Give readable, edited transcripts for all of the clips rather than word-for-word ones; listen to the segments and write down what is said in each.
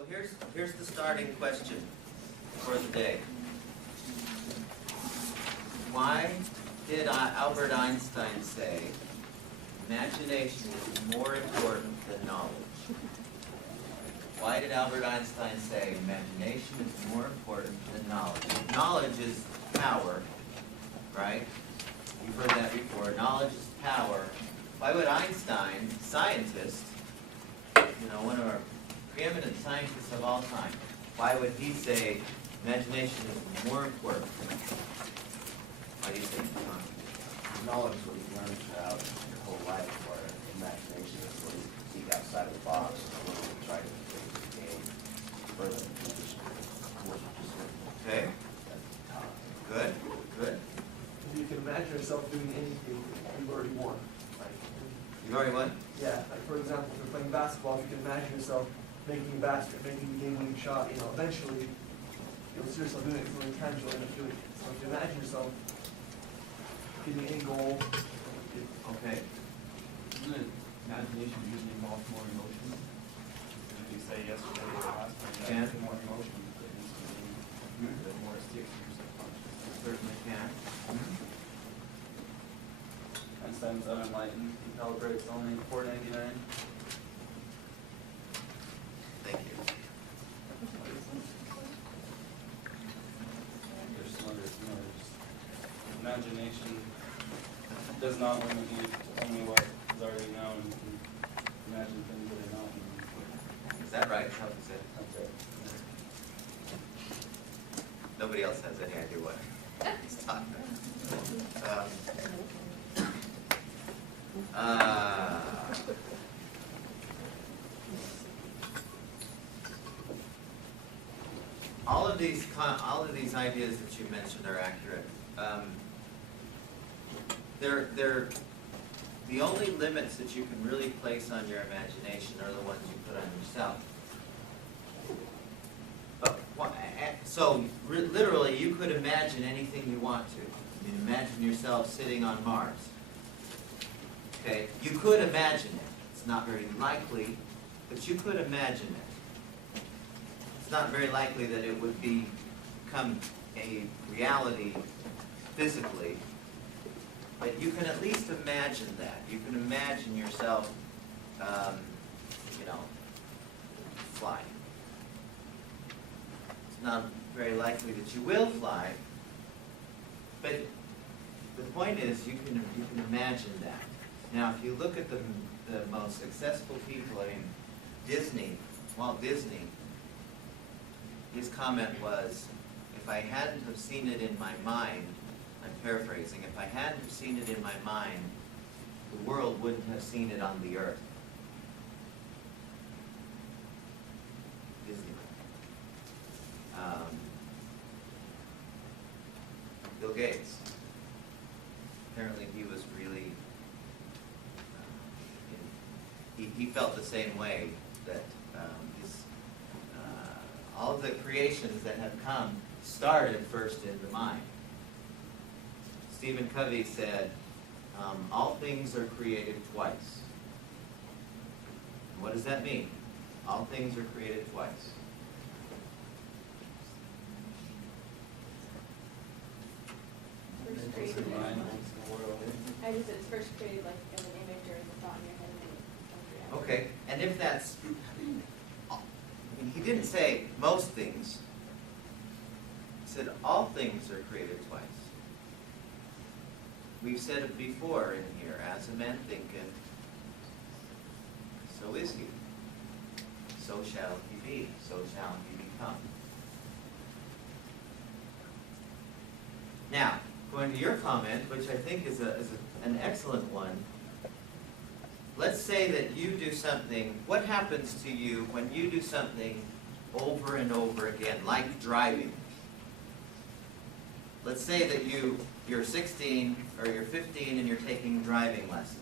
So here's the starting question for the day. Why did Albert Einstein say imagination is more important than knowledge? Why did Albert Einstein say imagination is more important than knowledge? Knowledge is power, right? You've heard that before. Knowledge is power. Why would Einstein, scientist, one of our preeminent scientists of all time, why would he say imagination is more important? Why do you think, John? Knowledge is what you learn throughout your whole life, or imagination is what you think outside of the box, and what you try to gain further in the position. Okay. Good. Good. You can imagine yourself doing anything you've already won. You've already won? Yeah, like for example, if you're playing basketball, you can imagine yourself making a basket, making a game-winning shot. Eventually, you'll see yourself doing it, it's really tangible, and doing it. So if you imagine yourself getting any goal, Okay. Isn't it imagination usually involves more emotion? If you say yesterday or last time, Yeah. more emotion, but instantly, the more it sticks in your subconscious. Certainly can. Einstein's unenlightened, he calibrates only 499. Thank you. There's some others, imagination does not limit you to only what is already known. You can imagine things that are not known. Is that right? How is it? That's it. Nobody else has any idea what he's talking about. All of these ideas that you mentioned are accurate. They're the only limits that you can really place on your imagination are the ones you put on yourself. So literally, you could imagine anything you want to. I mean, imagine yourself sitting on Mars. Okay, you could imagine it. It's not very likely, but you could imagine it. It's not very likely that it would become a reality physically, but you can at least imagine that. You can imagine yourself, flying. It's not very likely that you will fly, but the point is you can imagine that. Now, if you look at the most successful people, Walt Disney, his comment was, if I hadn't have seen it in my mind, I'm paraphrasing, if I hadn't have seen it in my mind, the world wouldn't have seen it on the earth. Disney. Bill Gates. Apparently he was really, he felt the same way, that all of the creations that have come started first in the mind. Stephen Covey said, all things are created twice. And what does that mean? All things are created twice. First created, The mind holds the world. I just said it's first created like as an image or as a thought in your head and then it comes to reality. Okay, and if that's, he didn't say most things. He said all things are created twice. We've said it before in here, as a man thinketh, so is he. So shall he be, so shall he become. Now, going to your comment, which I think is an excellent one. Let's say that you do something, what happens to you when you do something over and over again, like driving? Let's say that you're 16 or you're 15 and you're taking driving lessons.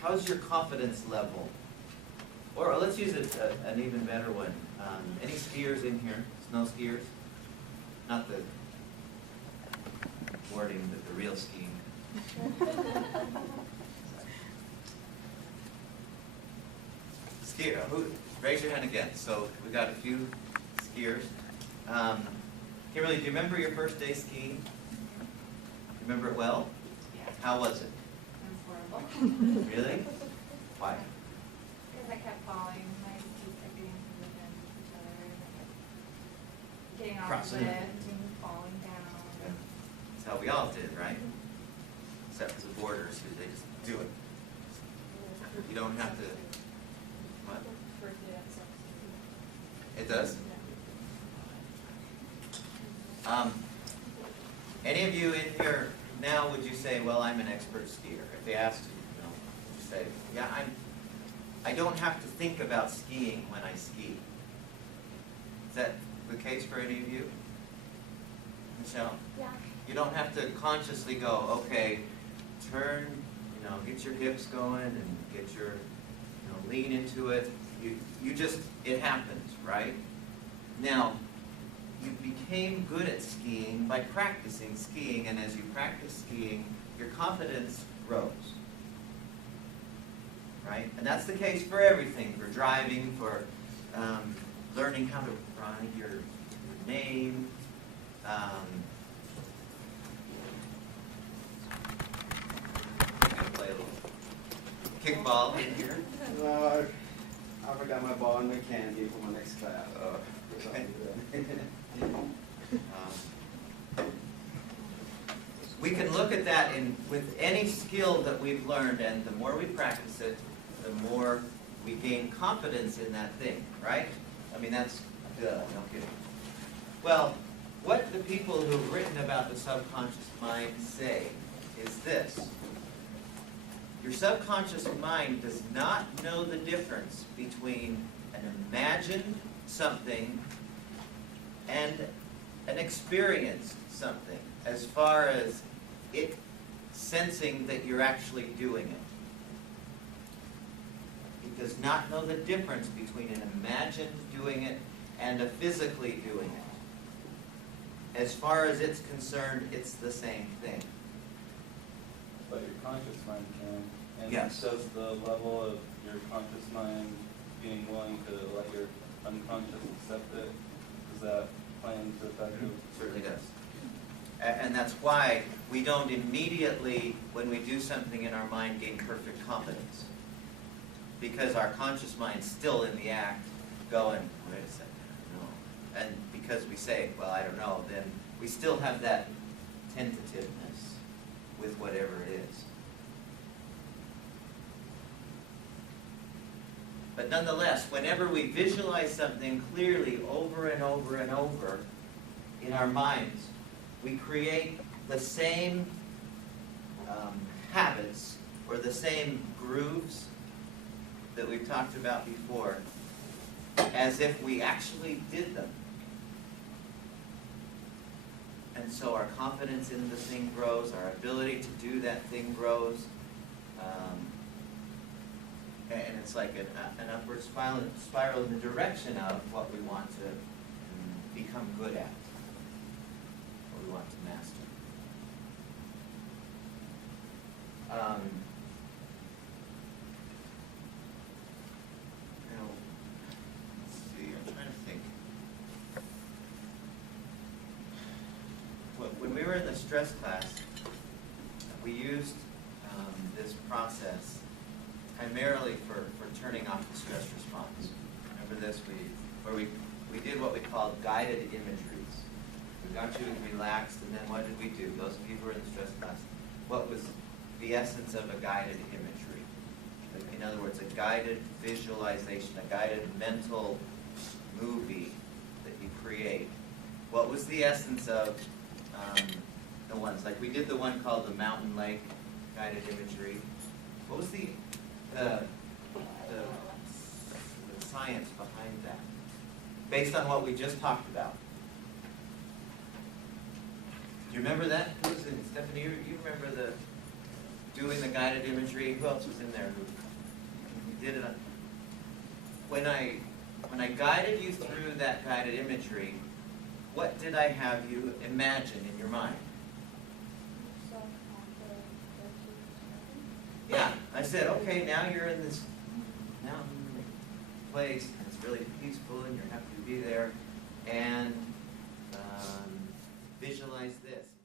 How's your confidence level? Or let's use an even better one. Any skiers in here? Snow skiers? Not the boarding, but the real skiing. Skier, raise your hand again. So we got a few skiers. Kimberly, do you remember your first day skiing? Remember it well? Yeah, How was it? it was horrible. Really? Why? Because I kept falling, my skis kept getting within each other, and I kept getting off the Crossing. lift and falling down. That's how we all did, right? Except for the boarders, who they just do it. You don't have to, what? First day at substitute. It does? Yeah. Any of you in here now, would you say, well, I'm an expert skier? If they asked you, would you say, yeah, I don't have to think about skiing when I ski? Is that the case for any of you? Michelle? Yeah. You don't have to consciously go, okay, turn, get your hips going and get your, lean into it. You just, it happens, right? Now, you became good at skiing by practicing skiing, and as you practice skiing, your confidence grows. Right? And that's the case for everything, for driving, for learning how to ride your name. Play a little kickball in here. I forgot my ball and my candy for my next class. Okay. We can look at that with any skill that we've learned, and the more we practice it, the more we gain confidence in that thing, right? I mean, that's, no kidding. Well, what the people who've written about the subconscious mind say is this. Your subconscious mind does not know the difference between an imagined something and an experienced something, as far as it sensing that you're actually doing it. It does not know the difference between an imagined doing it and a physically doing it. As far as it's concerned, it's the same thing. But your conscious mind can. And Yes. does the level of your conscious mind being willing to let your unconscious accept it, does that play into effect? Certainly does. And that's why we don't immediately, when we do something in our mind, gain perfect confidence. Because our conscious mind's still in the act, going, wait a second, I don't know. And because we say, well, I don't know, then we still have that tentativeness with whatever it is. But nonetheless, whenever we visualize something clearly over and over and over in our minds, we create the same habits or the same grooves that we've talked about before, as if we actually did them. And so our confidence in the thing grows, our ability to do that thing grows, and it's like an upward spiral in the direction of what we want to become good at, what we want to master. Now, let's see, I'm trying to think. When we were in the stress class, we used this process primarily for turning off the stress response. Remember this? We did what we called guided imageries. We got you relaxed, and then what did we do? Those of you who were in the stress class, what was the essence of a guided imagery? In other words, a guided visualization, a guided mental movie that you create. What was the essence of the ones? Like we did the one called the Mountain Lake guided imagery. What was the science behind that, based on what we just talked about? Do you remember that? Who was in, Stephanie, you remember doing the guided imagery? Who else was in there who did it? When I guided you through that guided imagery, what did I have you imagine in your mind? Yeah, I said, okay, now you're in this mountain. place, and it's really peaceful, and you're happy to be there, and visualize this.